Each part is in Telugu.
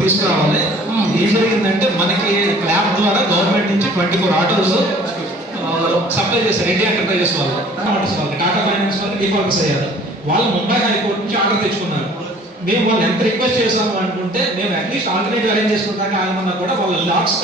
తీసుకురావాలి ఏం జరిగిందంటే మనకి క్లాప్ ద్వారా గవర్నమెంట్ నుంచి ట్వంటీ ఫోర్ ఆటోస్ సప్లై చేశారు రెడ్డి ఎంటర్ప్రైజెస్ వాళ్ళు ఆటోస్ వాళ్ళకి టాటా ఫైనాన్స్ వాళ్ళకి డిఫాల్ట్స్ అయ్యారు వాళ్ళు ముంబై హైకోర్టు నుంచి ఆర్డర్ తెచ్చుకున్నారు మేము వాళ్ళు ఎంత రిక్వెస్ట్ చేసాము అనుకుంటే మేము అట్లీస్ట్ ఆల్టర్నేటివ్ అరేంజ్ చేసుకుంటాక ఆగమన్నా కూడా వాళ్ళు లాక్స్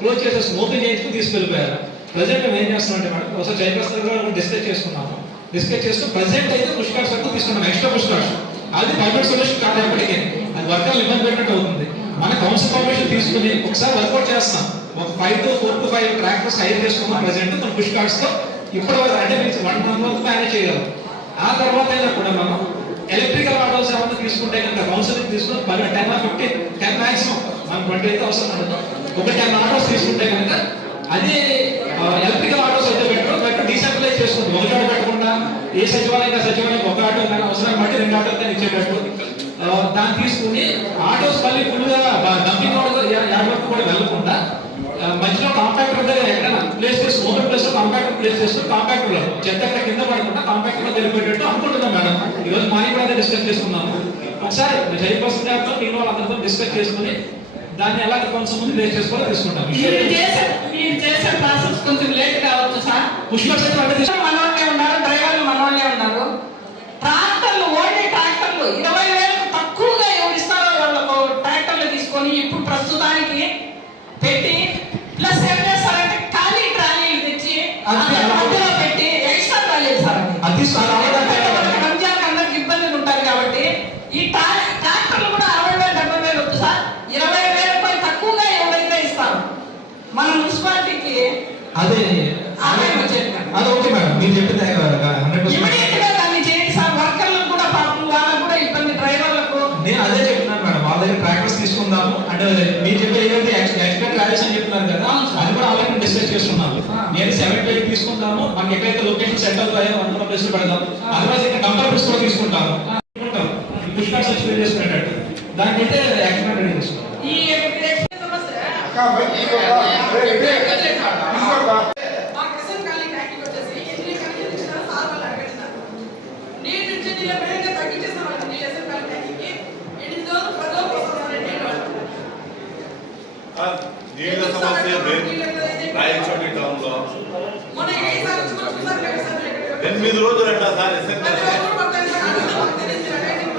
క్లోజ్ చేసేసి ఓపెన్ చేయించుకుని తీసుకెళ్ళిపోయారు. ప్రజెంట్ మేము ఏం చేస్తున్నాం అంటే మేడం ఒకసారి జయప్రసాద్ గారు డిస్కస్ చేసుకున్నాము. డిస్కస్ చేస్తూ ప్రజెంట్ అయితే పుష్ కార్డ్స్ వరకు తీసుకున్నాం ఎక్స్ట్రా పుష్ కార్డ్స్ అది ప్రైవేట్ సొల్యూషన్ కాదు ఎప్పటికీ. అది వర్కర్లు ఇబ్బంది పెట్టినట్టు అవుతుంది. మన కౌన్సిల్ పర్మిషన్ తీసుకుని ఒకసారి వర్కౌట్ చేస్తాం. ఒక five to four to five tractors hire చేసుకున్నాం ప్రజెంట్ మన పుష్తో ఇప్పటి వరకు అంటే వన్ మంత్ వరకు మేనేజ్ చేయగలం. ఆ తర్వాత అయినా కూడా మనం ఎలక్ట్రికల్ ఆటోస్ ఏమన్నా తీసుకుంటే కనుక కౌన్సిలింగ్ తీసుకుని పది టెన్ ఫిఫ్టీన్ టెన్ మాక్సిమం మనం ట్వంటీ అయితే అవసరం ఉండదు ఒక టెన్ ఆటోస్ తీసుకుంటే కనుక అది ఎలక్ట్రికల్ ఆటోస్ అయితే పెట్టడం బట్ డీసెంట్రలైజ్ చేసుకుంటుంది ఒక చోట పెట్టకుండా ఏ సచివాలయం సచివాలయం ఒక ఆటో కానీ అవసరం బట్టి రెండు ఆటోలు కానీ ఇచ్చేటట్టు దాన్ని తీసుకుని ఆటోస్ మళ్ళీ ఫుల్గా డంపింగ్ యార్డ్ కూడా వెళ్ళకుండా ఆ, మధ్యలో కాంపాక్టర్ దగ్గర ఎక్కడైనా ప్లేస్ చేసి ఓపెన్ ప్లేస్లో కాంపాక్టర్ ప్లేస్ చేస్తూ కాంపాక్టర్లో చెత్త కింద పడకుండా కాంపాక్టర్లో తెలిపేటట్టు అనుకుంటున్నాం మేడం. ఈ రోజు మార్నింగ్ కూడా డిస్కస్ చేసుకున్నాము ఒకసారి జయప్రసన్ గారితో నేను వాళ్ళందరితో డిస్కస్ చేసుకుని దాన్ని ఎలా కొంచెం ముందు ప్లేస్ చేసుకోవాలో తీసుకుంటాం మీరు చేసే మీరు చేసే ప్రాసెస్ కొంచెం లేట్ కావచ్చు సార్. పుష్ప. మనోళ్ళే ఉన్నారు డ్రైవర్లు మనోళ్ళే ఉన్నారు. ట్రాక్టర్లు ఓన్లీ ట్రాక్టర్లు ఇరవై తీసుకుందాము. అంటే మీరు చెప్పే ఏదైతే ఎక్స్పెక్ట్ ర్యాలీస్ అని చెప్తున్నారు కదా అది కూడా ఆల్రెడీ డిస్కస్ చేసుకున్నాము నేను సెవెన్ ఎయిట్ తీసుకుంటాము. మనకి ఎక్కడైతే లొకేషన్ సెట్ అవుతాయో అనుకున్న ప్లేస్ పెడదాం అదర్వైజ్ ఇంకా డంపర్ ప్లేస్ కూడా తీసుకుంటాము పుష్కార్స్ వచ్చి చేసుకునేటట్టు దానికైతే యాక్షన్ రెడీ చేసుకుంటాం ఈ ఎక్స్ప్రెస్ సమస్య మా కిసాన్ కాలనీ ట్యాంక్ వచ్చేసి ఎన్ని కనెక్షన్ ఇచ్చినా సార్ వాళ్ళు అడగట్లేదు నీళ్ళు ఇచ్చి నీళ్ళ వేగంగా తగ్గించేసామండి నీళ్ళు ఎస్ఎన్ కాలనీ ట్యాంక్కి ఎనిమిది రోజులు పది రోజులు వస్తున్నారండి నీళ్ళు వాళ్ళు. నీళ్ళ సమస్య మెయిన్ రాయచోటి టౌన్లో మొన్న ఏ సార్ వచ్చి చూసారు కదా సార్ ఇక్కడ. ఎనిమిది రోజులు అంట సార్ ఎస్ఎన్ ప్రతి ఒక్కరు పడతారు సార్. అందులో మాకు తెలియదు రండి,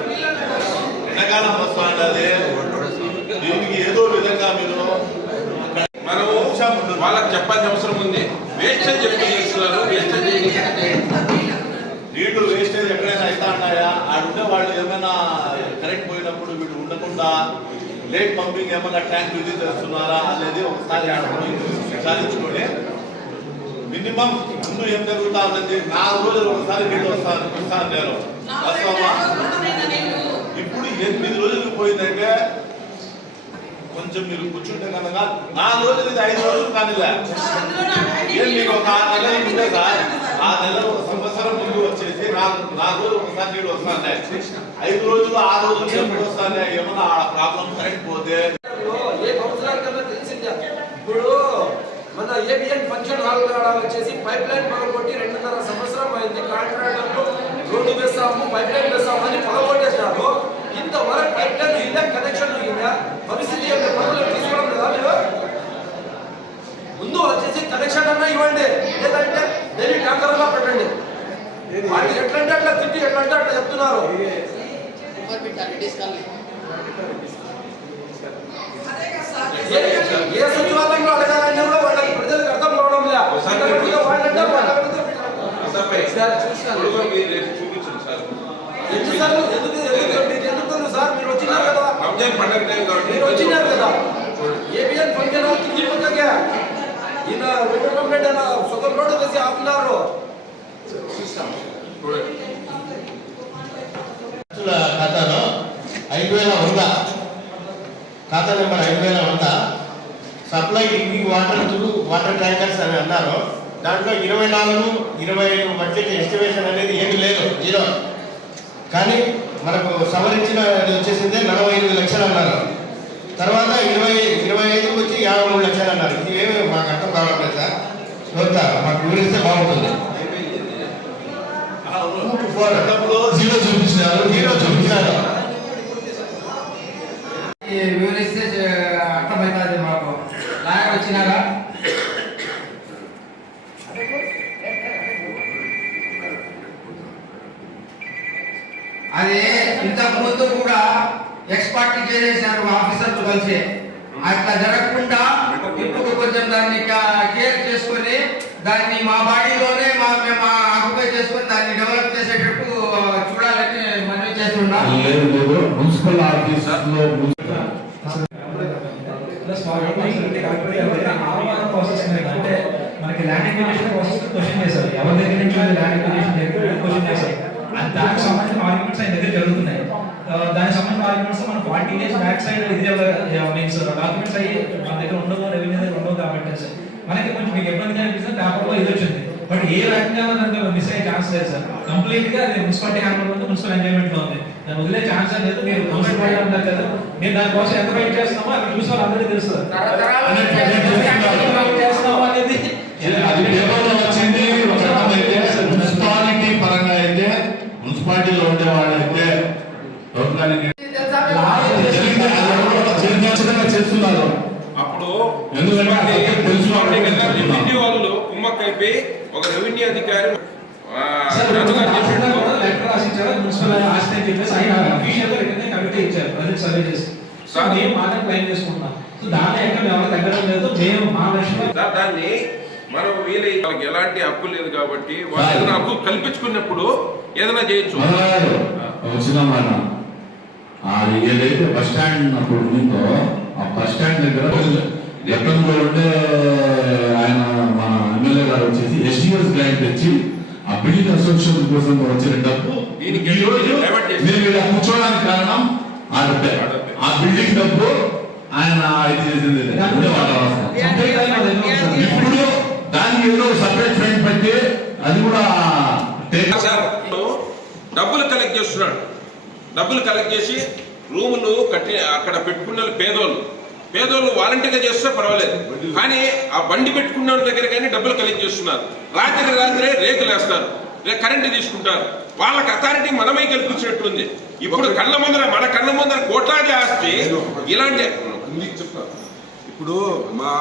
నీళ్ళు అన్నారు. ఎండాకాలం దీనికి ఏదో విధంగా మీరు మనము వాళ్ళకి చెప్పాల్సిన అవసరం ఉంది. వేస్టేజ్ ఎక్కువ చేస్తున్నారు? వేస్టేజ్ నీళ్ళు వేస్టేజ్ ఎక్కడైనా అవుతా ఉన్నాయా? వాళ్ళు ఏమైనా కరెంట్ పోయినప్పుడు వీళ్ళు ఉండకుండా లేట్ పంపింగ్ ఏమైనా ట్యాంక్ విజిట్ చేస్తున్నారా అనేది ఒకసారి విచారించుకొని మినిమం ముందు ఏం జరుగుతా ఉన్నది నాలుగు రోజులు ఒకసారి నీళ్ళు వస్తాను వస్తాను నేను. రోజులు నీళ్ళు. ఇప్పుడు ఎనిమిది రోజులకు పోయిందంటే కొంచెం మీరు కూర్చుంటే కనుక నాలుగు రోజులు ఇది ఐదు రోజులు కానిలే. ఏం మీకు ఒక ఆరు నెలలు ఉంటే సార్? ఆ నెల ఒక సంవత్సరం ముందు వచ్చేసి నాలుగు నాలుగు రోజులు ఒకసారి నీళ్ళు వస్తాయి ఐదు రోజులు ఆరు రోజులు ఎప్పుడు వస్తాయి ఏమన్నా ఆ ప్రాబ్లం కరెంట్ పోతే? ఇప్పుడు మన ఏబిఎన్ ఫంక్షన్ హాల్ వచ్చేసి పైప్ లైన్ పగలగొట్టి రెండున్నర సంవత్సరం అయింది. కాంట్రాక్టర్లు రోడ్డు వేస్తాము పైప్ లైన్ వేస్తాము అని పగలగొట్టేసినారు. ఇంతవరకు పైప్ లైన్ ఇదే కనెక్షన్ ఇదే పరిస్థితి యొక్క పనులు తీసుకోవడం లేదా మీరు? ముందు వచ్చేసి కనెక్షన్ అన్నా ఇవ్వండి. లేదంటే డైలీ ట్యాంకర్ అన్నా పెట్టండి. వాళ్ళు ఎట్లంటే అట్లా తిట్టి ఎట్లంటే అట్లా చెప్తున్నారు. ఏ- ఏ సచివాలయంలో అడగాలన్నా కూడా వాళ్ళకి ప్రజలకు అర్థం కావడం లేదు వాళ్ళంటే వాళ్ళంటే వాళ్ళంటే సార్ రేపు చూపించండి సార్. ఎందుకు ఎందుకు మీకు ఎందుకు సార్? మీరు వచ్చినారు కదా. రంజాన్ పండగ టైం కాబట్టి మీరు వచ్చినారు కదా. ఏబిఎన్ ఫంక్షన్ కింది పక్కకే ఈయన వెంకటరామరెడ్డి అన్న సగం రోడ్డు వేసి ఆపున్నారు చూస్తాం. చూడండి ఖర్చుల ఖాతాలో ఐదు వేల వంద. ఖాతా నెంబర్ ఐదు వేల వంద. Supply drinking water through water tankers అని అన్నారు. దాంట్లో ఇరవై నాలుగు ఇరవై ఐదు బడ్జెట్ ఎస్టిమేషన్ అనేది ఏమి లేదు జీరో. కానీ మనకు సవరించిన వచ్చేసిందే నలభై ఎనిమిది లక్షలు అన్నారు. తర్వాత ఇరవై ఇరవై ఐదుకి వచ్చి యాభై మూడు లక్షలు అన్నారు. ఇది ఏమి మాకు అర్థం కావట్లేదు సార్. చూస్తా మాకు వివరిస్తే బాగుంటుంది. Zero చూపించినారు zero చూపించినారు. వివరిస్తే ముందు కూడా ఎక్స్పర్ట్ చేసేసారు ఆఫీసర్లు కలిసి. అట్లా జరగకుండా ఇప్పుడు కొంచెం దాన్ని కేర్ చేసుకొని దాన్ని మా బాడీలోనే మా మేము ఆక్యుపై చేసుకొని దాన్ని డెవలప్ చేసేటట్టు చూడాలని మనవి చేస్తున్నాం. లేదు లేదు. మున్సిపల్ ఆఫీస్లో ప్లస్ ఆహ్వాన ప్రాసెస్ మీద అంటే మనకి ల్యాండ్ ఎక్విజిషన్ ప్రాసెస్ క్వశ్చన్ చేశారు ఎవరి దగ్గర నుంచి ల్యాండ్ ఎక్విజిషన్ దగ్గర క్వశ్చన్ చేశారు దానికి సంబంధించిన ఆర్గ్యుమెంట్స్ ఆయన దగ్గర జరుగుతున్నాయి. దానికి సంబంధించిన ఆర్గ్యుమెంట్స్ మనం ఫార్టీ డేస్ బ్యాక్ సైడ్ ఇది మీన్స్ డాక్యుమెంట్స్ అయ్యి మన దగ్గర ఉండవు రెవెన్యూ దగ్గర ఉండవు కాబట్టి మనకి కొంచెం మీకు ఇబ్బంది అనిపిస్తుంది పేపర్లో ఇది వచ్చింది. బట్ ఏ రకంగా దాంట్లో మిస్ అయ్యే ఛాన్స్ లేదు సార్. కంప్లీట్గా అది మున్సిపాలిటీ హ్యాండ్ ఉంది మున్సిపల్ ఎంజాయ్మెంట్లో ఉంది. దాన్ని వదిలే ఛాన్స్ లేదు మీరు కౌన్సిల్ వాళ్ళు ఉంటారు కదా. నేను దానికోసం ఎంత వెయిట్ చేస్తున్నామో అక్కడ చూసిన వాళ్ళు అందరికీ తెలుసు వెయిట్ చేస్తున్నాము అనేది. వచ్చింది? మున్సిపాలిటీ పరంగా అయితే మున్సిపాలిటీలో ఉండే వాళ్ళైతే ప్రభుత్వానికి చేస్తున్నారు. అప్పుడు ఎందుకంటే తెలుసు వాళ్ళు కుమ్మక్కైపోయి ఒక రెవెన్యూ అధికారి దాన్ని మనం వీలై వాళ్ళకి ఎలాంటి హక్కు లేదు కాబట్టి వాళ్ళు హక్కు కల్పించుకున్నప్పుడు ఏదైనా చేయొచ్చు మనగారు వచ్చిన మాట ఆ ఏదైతే బస్ స్టాండ్ అప్పుడు ఉందో ఆ బస్ స్టాండ్ దగ్గర గతంలో ఉండే ఆయన మన ఎమ్మెల్యే గారు వచ్చేసి ఎస్టీఎస్ గ్రాంట్ తెచ్చి ఆ బిల్డింగ్ అసోసియేషన్ కోసం వచ్చిన డబ్బు మేము ఇక్కడ కూర్చోడానికి కారణం ఆ డబ్బే. ఆ బిల్డింగ్ డబ్బు ఆయన ఇది చేసింది. మా. ఇప్పుడు దానికి ఏదో సపరేట్ ఫ్రెండ్ పెట్టి అది కూడా డబ్బులు కలెక్ట్ చేస్తున్నాడు. డబ్బులు కలెక్ట్ చేసి రూములు కట్టి అక్కడ పెట్టుకున్న పేదోళ్ళు. పేదోళ్ళు వాలంటీర్గా చేస్తే పర్వాలేదు. కానీ ఆ బండి పెట్టుకున్న వాళ్ళ దగ్గర కానీ డబ్బులు కలెక్ట్ చేస్తున్నారు. రాత్రి రాత్రే రేకులు వేస్తారు. కరెంటు తీసుకుంటారు. వాళ్ళకి అథారిటీ మనమే కల్పించినట్టుంది. ఇప్పుడు కళ్ళ ముందర మన కళ్ళ ముందర కోట్లాది ఆస్తి ఇలాంటి ఇప్పుడు మా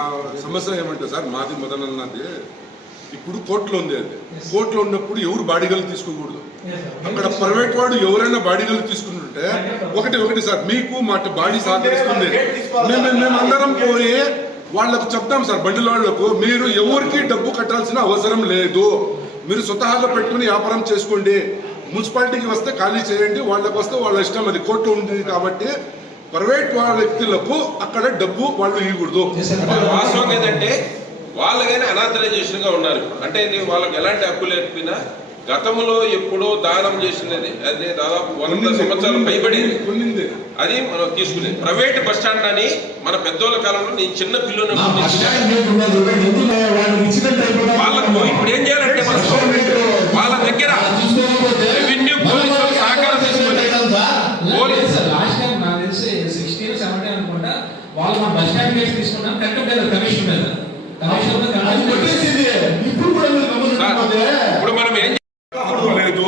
సమస్య ఏమంటే సార్ మాది మొదలన్నది ఇప్పుడు కోర్టులో ఉంది అది కోర్టులో ఉన్నప్పుడు ఎవరు బాడీగలు తీసుకోకూడదు. అక్కడ ప్రైవేట్ వాడు ఎవరైనా బాడీగలు తీసుకుంటుంటే ఒకటి ఒకటి సార్ మీకు మా బాడీ సహకరిస్తుంది. మేము మేము అందరం పోయి వాళ్ళకు చెప్తాం సార్ బండిల వాళ్ళకు మీరు ఎవరికి డబ్బు కట్టాల్సిన అవసరం లేదు. మీరు స్వతహాగా పెట్టుకుని వ్యాపారం చేసుకోండి. మున్సిపాలిటీకి వస్తే ఖాళీ చేయండి వాళ్ళకి వస్తే వాళ్ళ ఇష్టం అది. కోర్టు ఉంది కాబట్టి ప్రైవేట్ వాళ్ళ వ్యక్తులకు అక్కడ డబ్బు వాళ్ళు ఇవ్వకూడదు. వాస్తవం ఏంటంటే వాళ్ళగానే అనాథరైజేషన్గా ఉన్నారు. అంటే ఇది వాళ్ళకి ఎలాంటి హక్కు లేకపోయినా గతంలో ఎప్పుడో దానం చేసినది అదే దాదాపు వంద సంవత్సరాలు పైబడింది. అది మనం తీసుకునేది. ప్రైవేట్ బస్ స్టాండ్ అని మన పెద్దోళ్ళ కాలంలో నేను చిన్న ఎందుకు వాళ్ళకి ఇప్పుడు ఏం చేయాలంటే మన వాళ్ళ దగ్గర రెవెన్యూ పోలీసులు సహకారం వాళ్ళు మా బస్ స్టాండ్ కేసు తీసుకున్నాం. లేదు కమిషన్ మీద ఇప్పుడు మనం ఏం లేదు.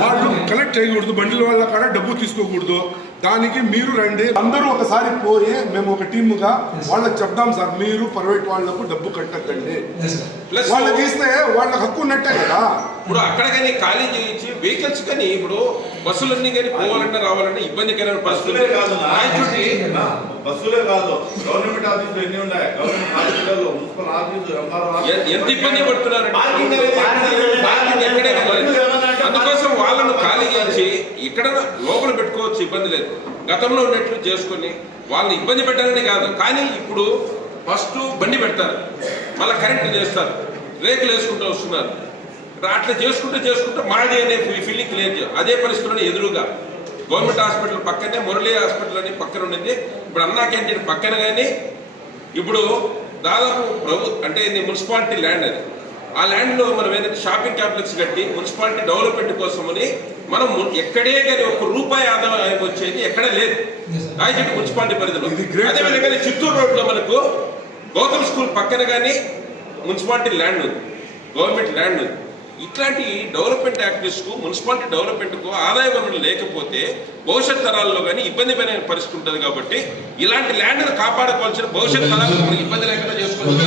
వాళ్ళు కలెక్ట్ చేయకూడదు బండిల వాళ్ళ కాడ డబ్బు తీసుకోకూడదు. దానికి మీరు రండి. అందరూ ఒకసారి పోయి మేము ఒక టీముగా వాళ్ళకి చెప్దాం సార్. మీరు ప్రైవేట్ వాళ్ళకు డబ్బు కట్టద్దండి ప్లస్ వాళ్ళకి ఇస్తే వాళ్ళకి హక్కు ఉన్నట్టే కదా. ఇప్పుడు అక్కడ కానీ ఖాళీ చేయించి వెహికల్స్ కానీ ఇప్పుడు బస్సులన్నీ కానీ పోవాలంటే రావాలంటే ఇబ్బందికరమైన బస్సులే పరిస్థితులు కాదు. బస్సులే కాదు. గవర్నమెంట్ ఆఫీసులు ఎన్ని ఉన్నాయి? గవర్నమెంట్ హాస్పిటల్లో మున్సిపల్ ఆఫీసు ఎంత ఇబ్బంది పడుతున్నారు? అందుకోసం వాళ్ళను ఖాళీ చేయించి ఇక్కడ లోపల పెట్టుకోవచ్చు ఇబ్బంది లేదు. గతంలో ఉన్నట్లు చేసుకొని వాళ్ళని ఇబ్బంది పెట్టాలని కాదు. కానీ ఇప్పుడు ఫస్ట్ బండి పెడతారు. మళ్ళీ కరెంట్ చేస్తారు. రేకులు వేసుకుంటూ వస్తున్నారు. అట్లా చేసుకుంటూ చేసుకుంటూ మాది అనే ఫీలింగ్ క్లియర్ చేయాలి. అదే పరిస్థితుల్లో ఎదురుగా గవర్నమెంట్ హాస్పిటల్ పక్కనే మురళీ హాస్పిటల్ అని పక్కన ఉండింది. ఇప్పుడు అన్నా క్యాంటీన్ పక్కన కానీ ఇప్పుడు దాదాపు ప్రభు అంటే ఇది మున్సిపాలిటీ ల్యాండ్ అది. ఆ ల్యాండ్లో మనం ఏదైతే షాపింగ్ కాంప్లెక్స్ కట్టి మున్సిపాలిటీ డెవలప్మెంట్ కోసమని మనం ఎక్కడే కానీ ఒక్క రూపాయి ఆదాయం వచ్చేది ఎక్కడే లేదు. రాయచోటి మున్సిపాలిటీ పరిధిలో. ఇది great, అదే విధంగా చిత్తూరు రోడ్లో మనకు గౌతమ్ స్కూల్ పక్కన కానీ మున్సిపాలిటీ ల్యాండ్ ఉంది. గవర్నమెంట్ ల్యాండ్ ఉంది. ఇట్లాంటి డెవలప్మెంట్ యాక్టివిస్ట్కు మున్సిపాలిటీ డెవలప్మెంట్కు ఆదాయ వనరులు లేకపోతే భవిష్యత్ తరాల్లో కానీ ఇబ్బంది పడే పరిస్థితి ఉంటుంది కాబట్టి ఇలాంటి ల్యాండ్ను కాపాడుకోవాల్సిన భవిష్యత్ తరాలకు ఇబ్బంది లేకుండా చేసుకోవాలి.